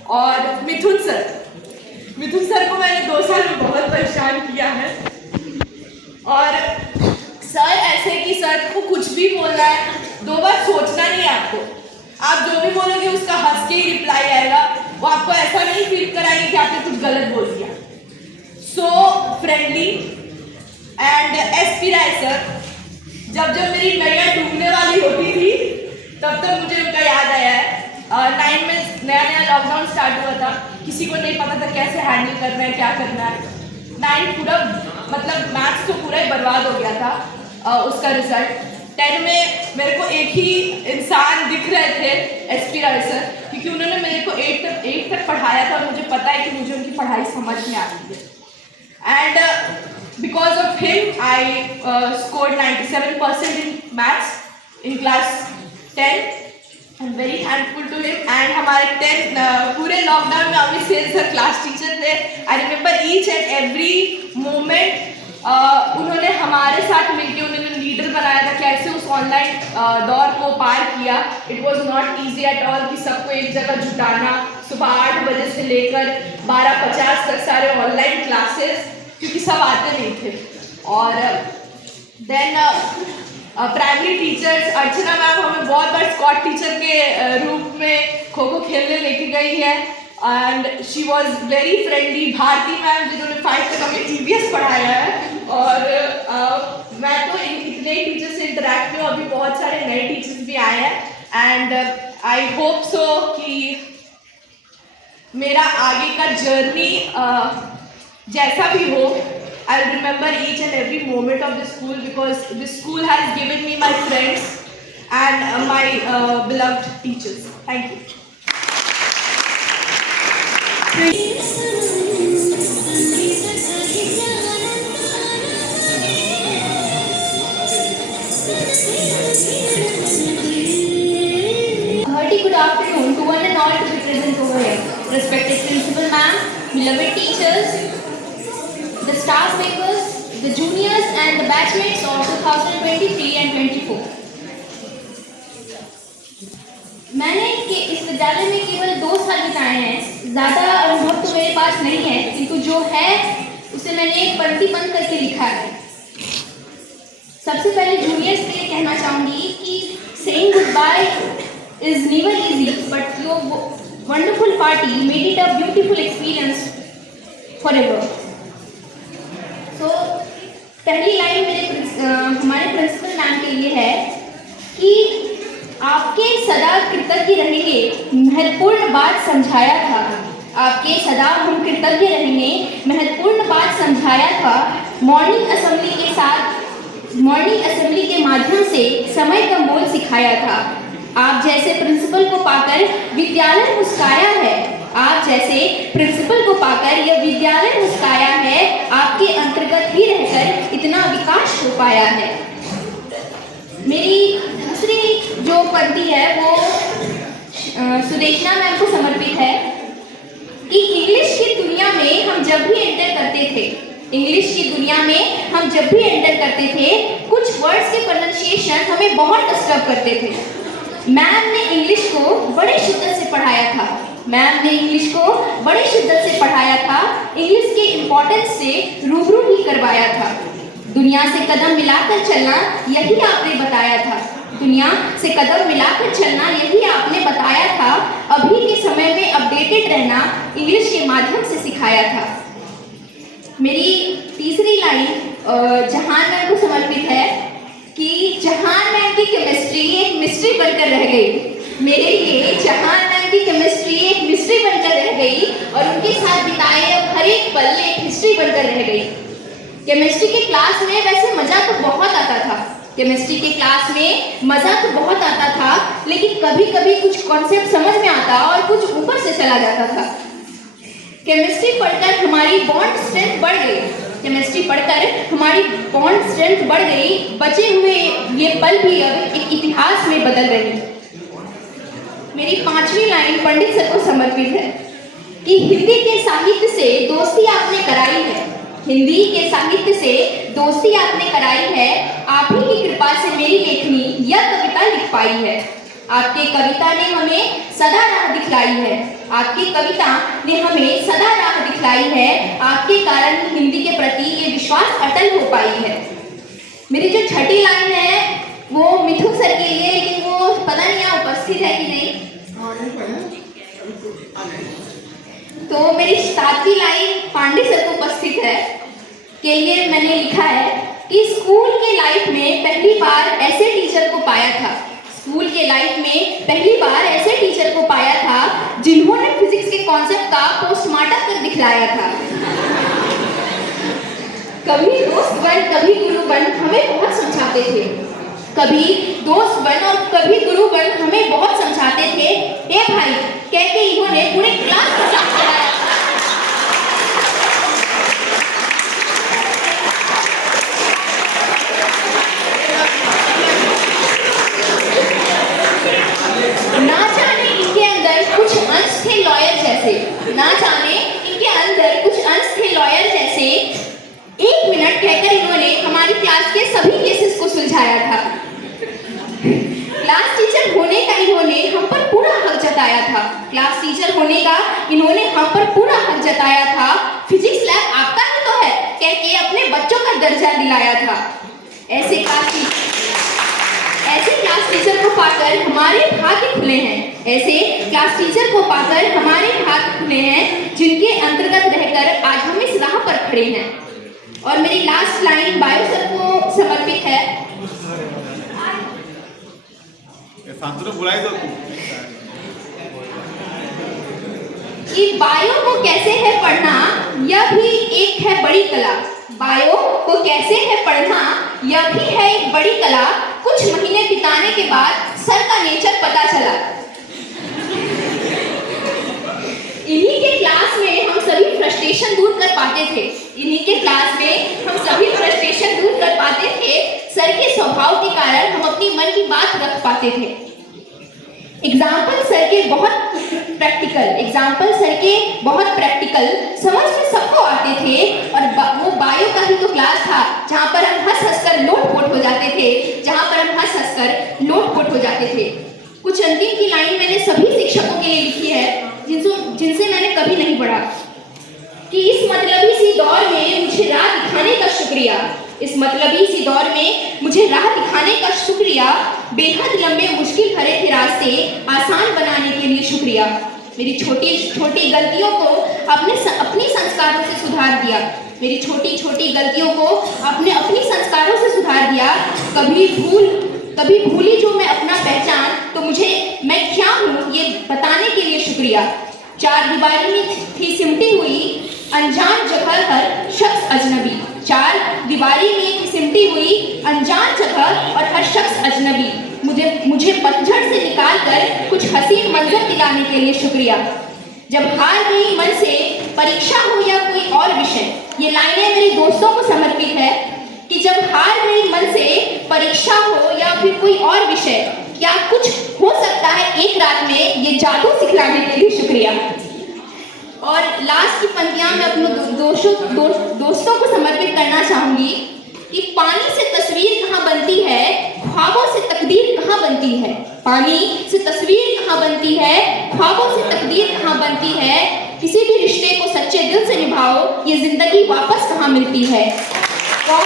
और मिथुन सर को मैंने 2 साल में बहुत परेशान किया है। और सर ऐसे कि सर को कुछ भी बोलना है 2 बार सोचना नहीं है आपको। आप जो भी बोलोगे उसका हंस के ही रिप्लाई आएगा। वो आपको ऐसा नहीं फील कराएंगे कि आपने कुछ गलत बोल दिया। So friendly. And SP Rai sir, जब मेरी नैया डूबने वाली होती थी तब मुझे उनका याद आया है। 9 में नया लॉकडाउन स्टार्ट हुआ था, किसी को नहीं पता था कैसे हैंडल करना है, क्या करना है। 9 पूरा मतलब मैथ्स तो पूरा ही बर्बाद हो गया था उसका रिजल्ट। 10 में मेरे को एक ही इंसान दिख रहे थे, SP राय सर, क्योंकि उन्होंने मेरे को 8 तक पढ़ाया था और मुझे पता है कि मुझे उनकी पढ़ाई समझ में आती है। And because of him, I scored 97% in maths in class 10. I'm very thankful to him. And हमारे 10 पूरे लॉकडाउन में Amit Sen sir class teacher थे. I remember each and every moment. उन्होंने हमारे साथ मिलकर उन्होंने लीडर बनाया था, कैसे उस ऑनलाइन दौर को पार किया. It was not easy at all कि सबको एक जगह जुटाना. सुबह 8 बजे से लेकर 12:50 तक सारे ऑनलाइन क्लासेस, क्योंकि सब आते नहीं थे. और देन प्राइमरी टीचर्स, अर्चना मैम हमें बहुत बार स्कॉट टीचर के रूप में खो खो खेलने लेके गई है. And she was very friendly. Bharati ma'am जिन्होंने 5 तक हमें EVS पढ़ाया है. और मैं तो इतने ही टीचर से इंटरेक्ट हूँ. अभी बहुत सारे नए टीचर्स भी आए हैं. एंड आई होप सो कि मेरा आगे का जर्नी जैसा भी हो, I'll remember each and every moment of this school, because this school has given me my friends and my beloved teachers. Thank you. Good afternoon to one and all to be present over here. Respected principal ma'am, beloved teachers, the staff members, the juniors and the batchmates of 2023 and 24. मैंने इस विद्यालय में केवल 2 साल बिताए हैं. ज़्यादा अनुभव तो मेरे पास नहीं है, किंतु जो है उसे मैंने एक पंक्ति बंद करके लिखा है. सबसे पहले जूनियर्स के लिए कहना चाहूँगी कि saying goodbye is never easy, but your wonderful party made it a beautiful experience forever. तो पहली लाइन हमारे प्रिंसिपल मैम के लिए है कि आपके सदा कृतज्ञ रहेंगे, महत्वपूर्ण बात समझाया था. आपके सदा हम कृतज्ञ रहेंगे, महत्वपूर्ण बात समझाया था. मॉर्निंग असेंबली के माध्यम से समय का मोल सिखाया था. आप जैसे प्रिंसिपल को पाकर विद्यालय मुस्काया है. आप जैसे प्रिंसिपल को पाकर यह विद्यालय मुस्काया है. आपके अंतर्गत ही रहकर इतना विकास हो पाया है. मेरी दूसरी जो पंक्ति है वो सुदेशना मैम को समर्पित है कि इंग्लिश की दुनिया में हम जब भी एंटर करते थे, कुछ वर्ड्स के प्रोनाउंसिएशन हमें बहुत डिस्टर्ब करते थे. मैम ने इंग्लिश को बड़े शिद्दत से पढ़ाया था. इंग्लिश के इम्पोर्टेंस से रूबरू ही करवाया था. दुनिया से कदम मिलाकर चलना यही आपने बताया था. अभी के समय में अपडेटेड रहना इंग्लिश के माध्यम से सिखाया था. मेरी तीसरी लाइन जहान मैम को समर्पित है कि जहान मैम की केमिस्ट्री एक मिस्ट्री बनकर रह गई. मेरे लिए जहान मैम की केमिस्ट्री एक मिस्ट्री बनकर रह गई और उनके साथ बिताए हर एक पल एक हिस्ट्री बनकर रह गई. केमिस्ट्री के क्लास में वैसे मज़ा तो बहुत आता था, लेकिन कभी कभी कुछ कॉन्सेप्ट समझ में आता और कुछ ऊपर से चला जाता था. केमिस्ट्री पढ़कर हमारी बॉन्ड स्ट्रेंथ बढ़ गई. बचे हुए ये पल भी अब एक इतिहास में बदल रही. मेरी 5वीं लाइन पंडित सर को समर्पित है कि हिंदी के साहित्य से दोस्ती आपने कराई है. आप ही की कृपा से मेरी लेखनी यह कविता लिख पाई है. आपकी कविता ने हमें सदा राह दिखलाई है. आपके कारण हिंदी के प्रति ये विश्वास अटल हो पाई है. मेरी जो छठी लाइन है वो मिथुन सर के लिए, लेकिन वो पता नहीं यहाँ उपस्थित है कि नहीं. तो मेरी 7वीं लाइन पांडे सर को उपस्थित है के लिए मैंने लिखा है कि स्कूल के लाइफ में पहली बार ऐसे टीचर को पाया था जिन्होंने फिजिक्स के कॉन्सेप्ट का पोस्टमार्टम कर दिखलाया था. कभी दोस्त बन कभी गुरु बन हमें बहुत समझाते थे. ए भाई कहते इन्होंने पूरे क्लास को साथ कराया. कहकर इन्होंने हमारी क्लास के सभी केसेस को सुलझाया था। क्लास टीचर होने का इन्होंने हम पर पूरा हक जताया था। क्लास टीचर होने का इन्होंने हम पर पूरा हक जताया था। फिजिक्स लैब आपका ही तो है कह के अपने बच्चों का दर्जा दिलाया था। ऐसे क्लास टीचर को पाकर हमारे भाग्य खुले हैं। ऐसे क्लास टीचर को पाकर हमारे भाग्य खुले हैं, जिनके अंतर्गत रहकर आज हम इस राह पर खड़े हैं। और मेरी लास्ट लाइन बायो सर को समर्पित है। कि बायो को कैसे है पढ़ना, यह भी एक है बड़ी कला। बायो को कैसे है पढ़ना, यह भी है एक बड़ी कला। कुछ महीने बिताने के बाद सर का नेचर पता चला। इन्हीं के क्लास में हम सभी फ्रस्ट्रेशन दूर कर पाते थे। इन्हीं के क्लास में हम सभी फ्रस्ट्रेशन दूर कर पाते थे। सर के स्वभाव के कारण हम अपनी मन की बात रख पाते थे। एग्जाम्पल सर के बहुत प्रैक्टिकल समझ में सबको आते थे। और वो बायो का ही तो क्लास था जहाँ पर हम हंस कर लोटपोट हो जाते थे। कुछ अंतिम की लाइन मैंने सभी शिक्षकों के लिए लिखी है, जिनसे मैंने कभी नहीं पढ़ा। कि इस मतलबी सी दौर में मुझे राह दिखाने का शुक्रिया। इस मतलबी सी दौर में मुझे राह दिखाने का शुक्रिया। बेहद लंबे मुश्किल भरे थे रास्ते आसान बनाने के लिए शुक्रिया। मेरी छोटी छोटी गलतियों को अपने संस्कारों से सुधार दिया। मेरी छोटी छोटी गलतियों को अपने संस्कारों से सुधार दिया। कभी भूली जो मैं अपना पहचान, तो मैं क्या हूँ ये बताने के लिए शुक्रिया। चार दीवारी में थी सिमटी हुई अनजान जगह हर शख्स अजनबी। चार दीवारी में थी सिमटी हुई अनजान जगह और हर शख्स अजनबी। मुझे पतझड़ से निकाल कर कुछ हसीन मंजर दिलाने के लिए शुक्रिया। जब हार गई मन से परीक्षा हो या कोई और विषय, ये लाइनें मेरे दोस्तों को समर्पित है। कि जब हार गई मन से परीक्षा हो या फिर कोई और विषय, क्या कुछ हो सकता है एक रात में, ये जादू सिखलाने के लिए शुक्रिया। और लास्ट की पंक्तियां मैं अपने दोस्तों को समर्पित करना चाहूंगी। कि पानी से तस्वीर कहाँ बनती है, ख्वाबों से तकदीर कहाँ बनती है। पानी से तस्वीर कहाँ बनती है, ख्वाबों से तकदीर कहाँ बनती है। किसी भी रिश्ते को सच्चे दिल से निभाओ, ये जिंदगी वापस कहाँ मिलती है। कौन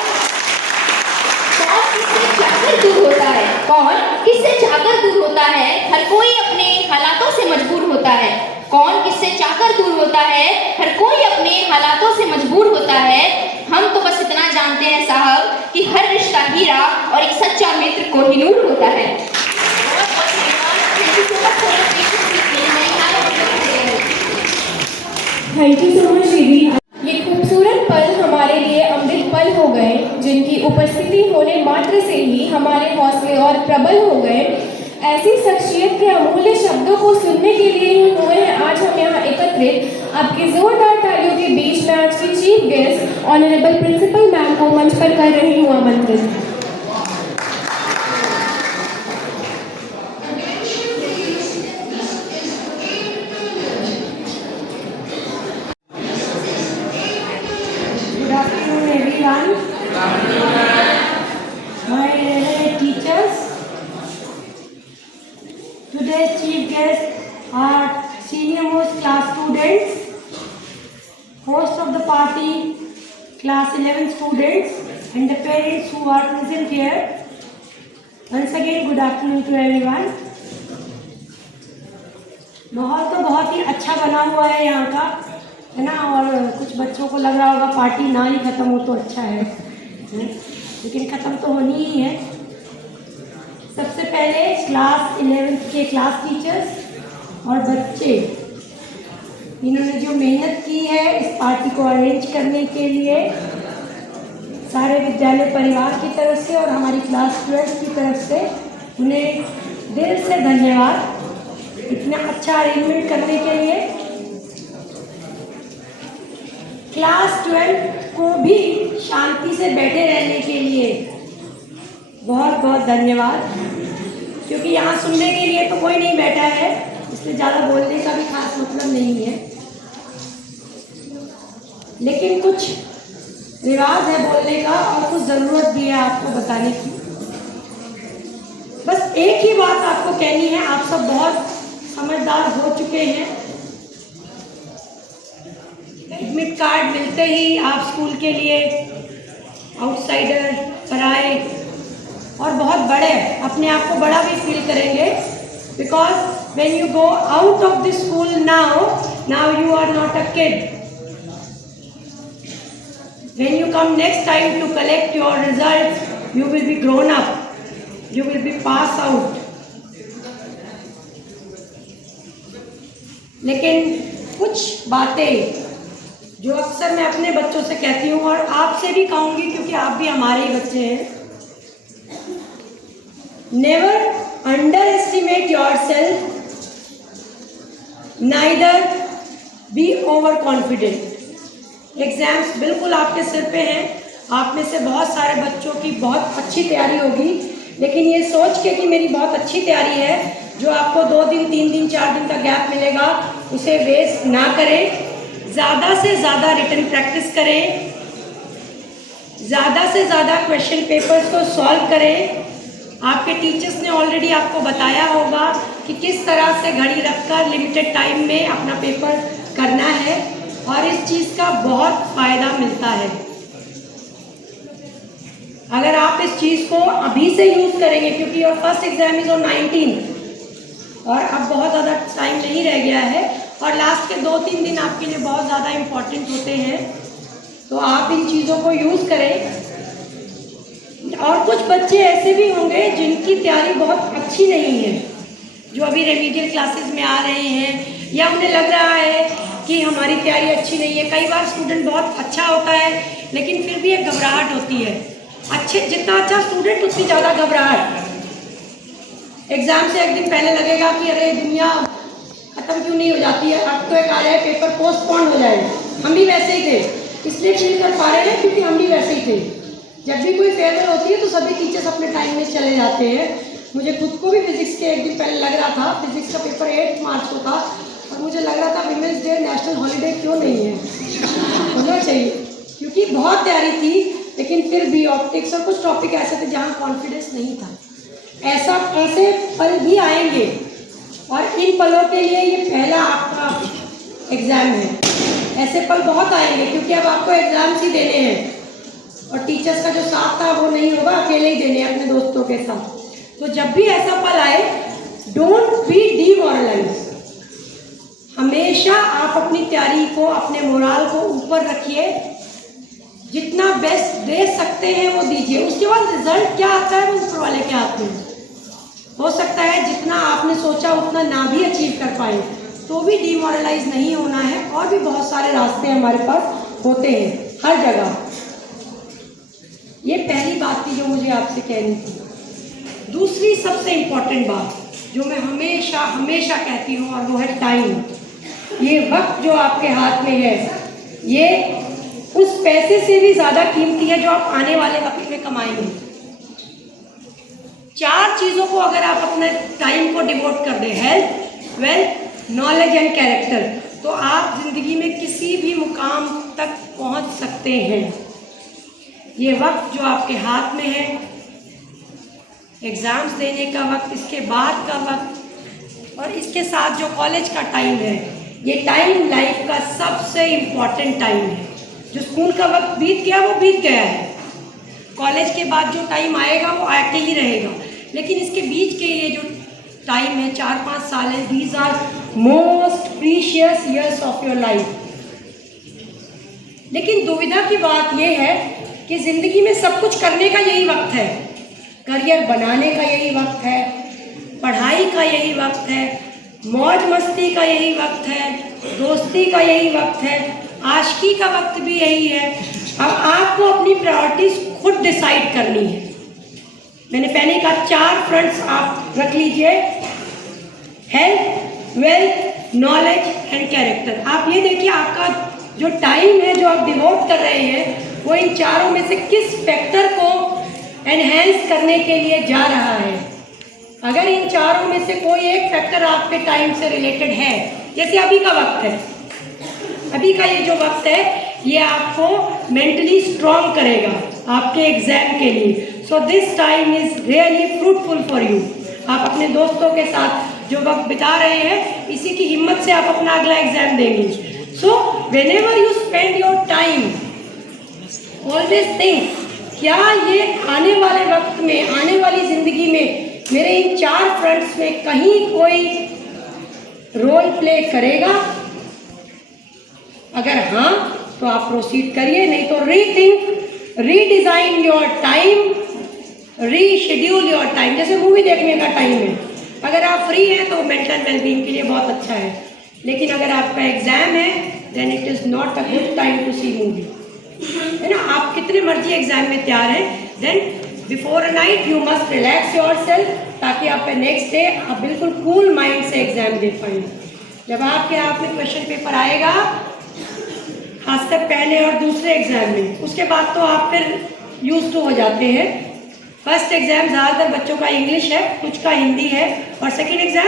किससे चाहकर दूर होता है, हर कोई अपने हालातों से मजबूर होता है। कौन किससे चाहकर दूर होता है, हर कोई अपने हालातों से मजबूर होता है। हम तो बस इतना जानते हैं साहब कि हर रिश्ता हीरा और एक सच्चा मित्र कोहिनूर होता है। थैंक यू सो मच दीदी। ये खूबसूरत पल हमारे लिए अमृत पल हो गए, जिनकी उपस्थिति होने मात्र से ही हमारे हौसले और प्रबल हो गए। ऐसी शख्सियत के अमूल्य शब्दों को सुनने के लिए ही हुए हैं आज हम यहाँ एकत्रित। आपके जोरदार तालियों के बीच में आज की chief guest honourable principal ma'am को मंच पर कर रही हूँ आमंत्रित। Good afternoon, everyone. My teachers. Today's chief guests are senior most class students, host of the party, class 11 students, and the parents who are present here. Once again, good afternoon to everyone. माहौल तो बहुत ही अच्छा बना हुआ है यहाँ का, है ना। और कुछ बच्चों को लग रहा होगा पार्टी ना ही ख़त्म हो तो अच्छा है, लेकिन ख़त्म तो होनी ही है। सबसे पहले क्लास 11 के क्लास टीचर्स और बच्चे, इन्होंने जो मेहनत की है इस पार्टी को अरेंज करने के लिए, सारे विद्यालय परिवार की तरफ से और हमारी क्लास 12 की तरफ से उन्हें दिल से धन्यवाद इतना अच्छा अरेंजमेंट करने के लिए। क्लास 12 को भी शांति से बैठे रहने के लिए बहुत बहुत धन्यवाद, क्योंकि यहाँ सुनने के लिए तो कोई नहीं बैठा है, इसलिए ज़्यादा बोलने का भी खास मतलब नहीं है। लेकिन कुछ रिवाज है बोलने का और कुछ ज़रूरत भी है आपको बताने की। बस एक ही बात आपको कहनी है, आप सब बहुत समझदार हो चुके हैं। एडमिट कार्ड मिलते ही आप स्कूल के लिए आउटसाइडर, पराए और बहुत बड़े, अपने आप को बड़ा भी फील करेंगे, because when you go out of the school now you are not a kid. When you come next time to collect your results, you will be grown up. You will be pass out. लेकिन कुछ बातें जो अक्सर मैं अपने बच्चों से कहती हूँ और आपसे भी कहूँगी क्योंकि आप भी हमारे ही बच्चे हैं। Never underestimate yourself. Neither be overconfident. Exams बिल्कुल आपके सिर पे हैं। आप में से बहुत सारे बच्चों की बहुत अच्छी तैयारी होगी, लेकिन ये सोच के कि मेरी बहुत अच्छी तैयारी है, जो आपको 2 दिन 3 दिन 4 दिन का गैप मिलेगा उसे वेस्ट ना करें। ज़्यादा से ज़्यादा रिटन प्रैक्टिस करें, ज़्यादा से ज़्यादा क्वेश्चन पेपर्स को सॉल्व करें। आपके टीचर्स ने ऑलरेडी आपको बताया होगा कि किस तरह से घड़ी रखकर लिमिटेड टाइम में अपना पेपर करना है, और इस चीज़ का बहुत फ़ायदा मिलता है। अगर आप इस चीज़ को अभी से यूज़ करेंगे, क्योंकि your first exam is on 19 और अब बहुत ज़्यादा टाइम नहीं रह गया है, और लास्ट के 2-3 दिन आपके लिए बहुत ज़्यादा इम्पॉर्टेंट होते हैं, तो आप इन चीज़ों को यूज़ करें। और कुछ बच्चे ऐसे भी होंगे जिनकी तैयारी बहुत अच्छी नहीं है, जो अभी रेमीडियल क्लासेस में आ रहे हैं, या उन्हें लग रहा है कि हमारी तैयारी अच्छी नहीं है। कई बार स्टूडेंट बहुत अच्छा होता है, लेकिन फिर भी एक घबराहट होती है। जितना अच्छा स्टूडेंट उतनी ज़्यादा घबराहट। एग्ज़ाम से एक दिन पहले लगेगा कि अरे दुनिया ख़त्म क्यों नहीं हो जाती है, अब तो एक आ रहा है पेपर पोस्टपोन हो जाएगा। हम भी वैसे ही थे, इसलिए फील कर पा रहे हैं क्योंकि हम भी वैसे ही थे। जब भी कोई फेयरवेल होती है तो सभी टीचर्स अपने टाइम में चले जाते हैं। मुझे खुद को भी फिजिक्स के एक दिन पहले लग रहा था, फिजिक्स का पेपर 8 मार्च को था, और मुझे लग रहा था विमेंस डे नेशनल हॉलीडे क्यों नहीं है, होना चाहिए, क्योंकि बहुत तैयारी थी। लेकिन फिर भी ऑप्टिक्स और कुछ टॉपिक ऐसे थे जहाँ कॉन्फिडेंस नहीं था। ऐसे पल भी आएंगे, और इन पलों के लिए ये पहला आपका एग्ज़ाम है। ऐसे पल बहुत आएंगे, क्योंकि अब आपको एग्ज़ाम्स ही देने हैं, और टीचर्स का जो साथ था वो नहीं होगा, अकेले ही देने अपने दोस्तों के साथ। तो जब भी ऐसा पल आए, डोंट बी डीमोरलाइज। हमेशा आप अपनी तैयारी को, अपने मोराल को ऊपर रखिए, जितना बेस्ट दे सकते हैं वो दीजिए। उसके बाद रिजल्ट क्या आता है वो ऊपर वाले के हाथ में। हो सकता है जितना आपने सोचा उतना ना भी अचीव कर पाए, तो भी डीमोरलाइज नहीं होना है। और भी बहुत सारे रास्ते हमारे पास होते हैं हर जगह। ये पहली बात थी जो मुझे आपसे कहनी थी। दूसरी सबसे इम्पॉर्टेंट बात जो मैं हमेशा कहती हूँ, और वो है टाइम। ये वक्त जो आपके हाथ में है, ये उस पैसे से भी ज़्यादा कीमती है जो आप आने वाले वक्त में कमाएंगे। 4 चीज़ों को अगर आप अपने टाइम को डिवोट कर दें, health, wealth, knowledge and character, तो आप ज़िंदगी में किसी भी मुकाम तक पहुंच सकते हैं। ये वक्त जो आपके हाथ में है, एग्ज़ाम्स देने का वक्त, इसके बाद का वक्त, और इसके साथ जो कॉलेज का टाइम है, ये टाइम लाइफ का सबसे इम्पॉर्टेंट टाइम है। जो स्कूल का वक्त बीत गया वो बीत गया है, कॉलेज के बाद जो टाइम आएगा वो आके ही रहेगा, लेकिन इसके बीच के ये जो टाइम है 4-5 साल है, these are most precious years of your life. लेकिन दुविधा की बात यह है कि ज़िंदगी में सब कुछ करने का यही वक्त है, करियर बनाने का यही वक्त है, पढ़ाई का यही वक्त है, मौज मस्ती का यही वक्त है, दोस्ती का यही वक्त है, आशिकी का वक्त भी यही है। अब आपको अपनी प्रायोरिटीज़ खुद डिसाइड करनी है। मैंने पहले कहा 4 फ्रंट्स आप रख लीजिए, health, wealth, knowledge and character. आप ये देखिए आपका जो टाइम है जो आप डिवोट कर रहे हैं वो इन चारों में से किस फैक्टर को एनहेंस करने के लिए जा रहा है। अगर इन चारों में से कोई एक फैक्टर आपके टाइम से रिलेटेड है, जैसे अभी का वक्त है, अभी का ये जो वक्त है ये आपको मेंटली स्ट्रॉन्ग करेगा आपके एग्जाम के लिए। So this time is really fruitful for you. आप अपने दोस्तों के साथ जो वक्त बिता रहे हैं, इसी की हिम्मत से आप अपना अगला एग्जाम देंगे। So when ever you spend your time, always think, क्या ये आने वाले वक्त में, आने वाली ज़िंदगी में मेरे इन 4 फ्रेंड्स में कहीं कोई रोल प्ले करेगा? अगर हाँ तो आप प्रोसीड करिए, नहीं तो rethink, redesign your time, reschedule your time. जैसे मूवी देखने का टाइम है, अगर आप फ्री हैं तो मेंटल वेलबींग के लिए बहुत अच्छा है, लेकिन अगर आपका एग्ज़ाम है then it is not a good time to see movie, है ना। आप कितने मर्जी एग्जाम में तैयार हैं, then before a night you must relax yourself, ताकि आप नेक्स्ट डे आप बिल्कुल कूल माइंड से एग्जाम दे पाएँ। जब आपके हाथ में क्वेश्चन पेपर आएगा, खासकर पहले और दूसरे एग्जाम में, उसके बाद तो आप फिर यूज टू हो जाते हैं। फर्स्ट एग्जाम ज़्यादातर बच्चों का इंग्लिश है, कुछ का हिंदी है, और सेकेंड एग्जाम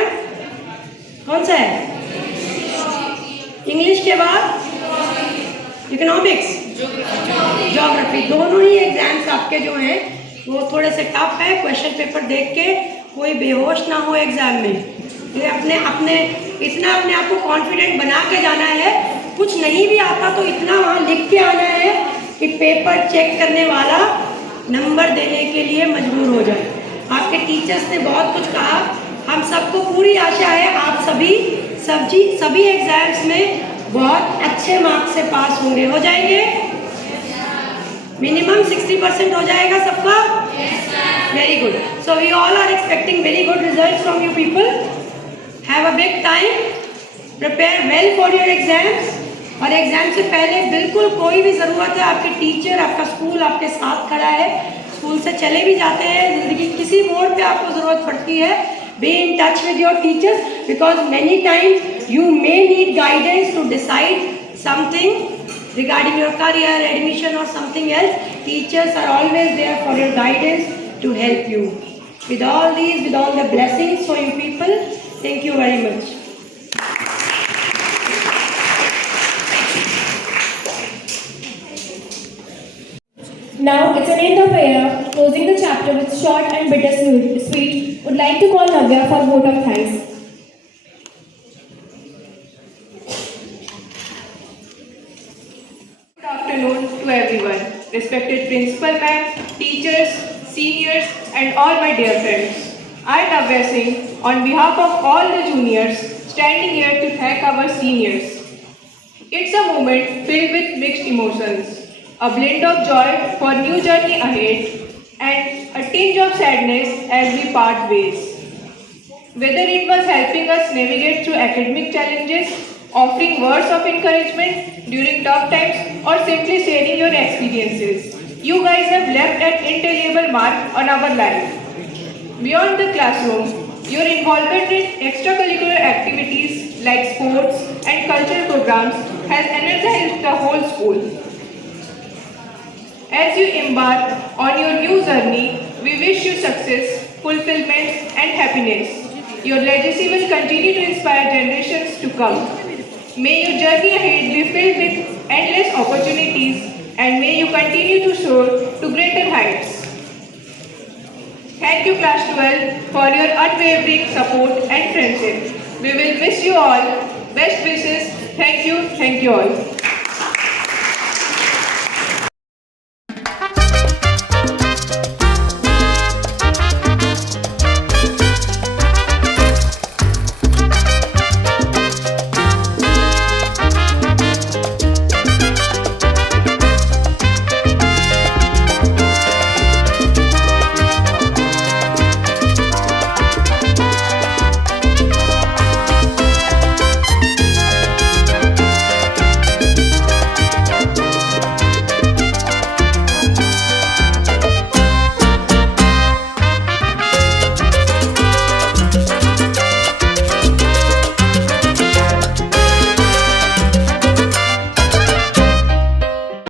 कौन सा है? इंग्लिश के बाद इकोनॉमिक्स, ज्योग्राफी। दोनों ही एग्जाम्स आपके जो हैं वो थोड़े से टफ है। क्वेश्चन पेपर देख के कोई बेहोश ना हो एग्जाम में। ये अपने इतना अपने आप को कॉन्फिडेंट बना के जाना है, कुछ नहीं भी आता तो इतना वहाँ लिख के आना है कि पेपर चेक करने वाला नंबर देने के लिए मजबूर हो जाए। आपके टीचर्स ने बहुत कुछ कहा, हम सबको पूरी आशा है आप सभी एग्जाम्स में बहुत अच्छे मार्क्स से पास होंगे। हो जाएंगे? मिनिमम 60% हो जाएगा सबका? Very good. So we all are expecting very good result from you people. Have a big time, prepare well for your exams. और एग्जाम से पहले बिल्कुल कोई भी ज़रूरत है, आपके टीचर, आपका स्कूल आपके साथ खड़ा है। स्कूल से चले भी जाते हैं, ज़िंदगी किसी मोड़ पे आपको ज़रूरत पड़ती है, be in touch with your teachers, because many times you may need guidance to decide something regarding your career, admission or something else. Teachers are always there for your guidance to help you. With all these, with all the blessings for you people, thank you very much. Now it's an end of era, closing the chapter with short and bittersweet. Would like to call Navya for vote of thanks. Good afternoon to everyone, respected principal ma'am, teachers, seniors and all my dear friends. I, Navya Singh, on behalf of all the juniors, standing here to thank our seniors. It's a moment filled with mixed emotions, a blend of joy for new journey ahead and a tinge of sadness as we part ways. Whether it was helping us navigate through academic challenges, offering words of encouragement during tough times or simply sharing your experiences, you guys have left an indelible mark on our life. Beyond the classroom, your involvement in extracurricular activities like sports and cultural programs has energized the whole school. As you embark on your new journey, we wish you success, fulfillment and happiness. Your legacy will continue to inspire generations to come. May your journey ahead be filled with endless opportunities and may you continue to soar to greater heights. Thank you Class 12 for your unwavering support and friendship. We will miss you all. Best wishes. Thank you all.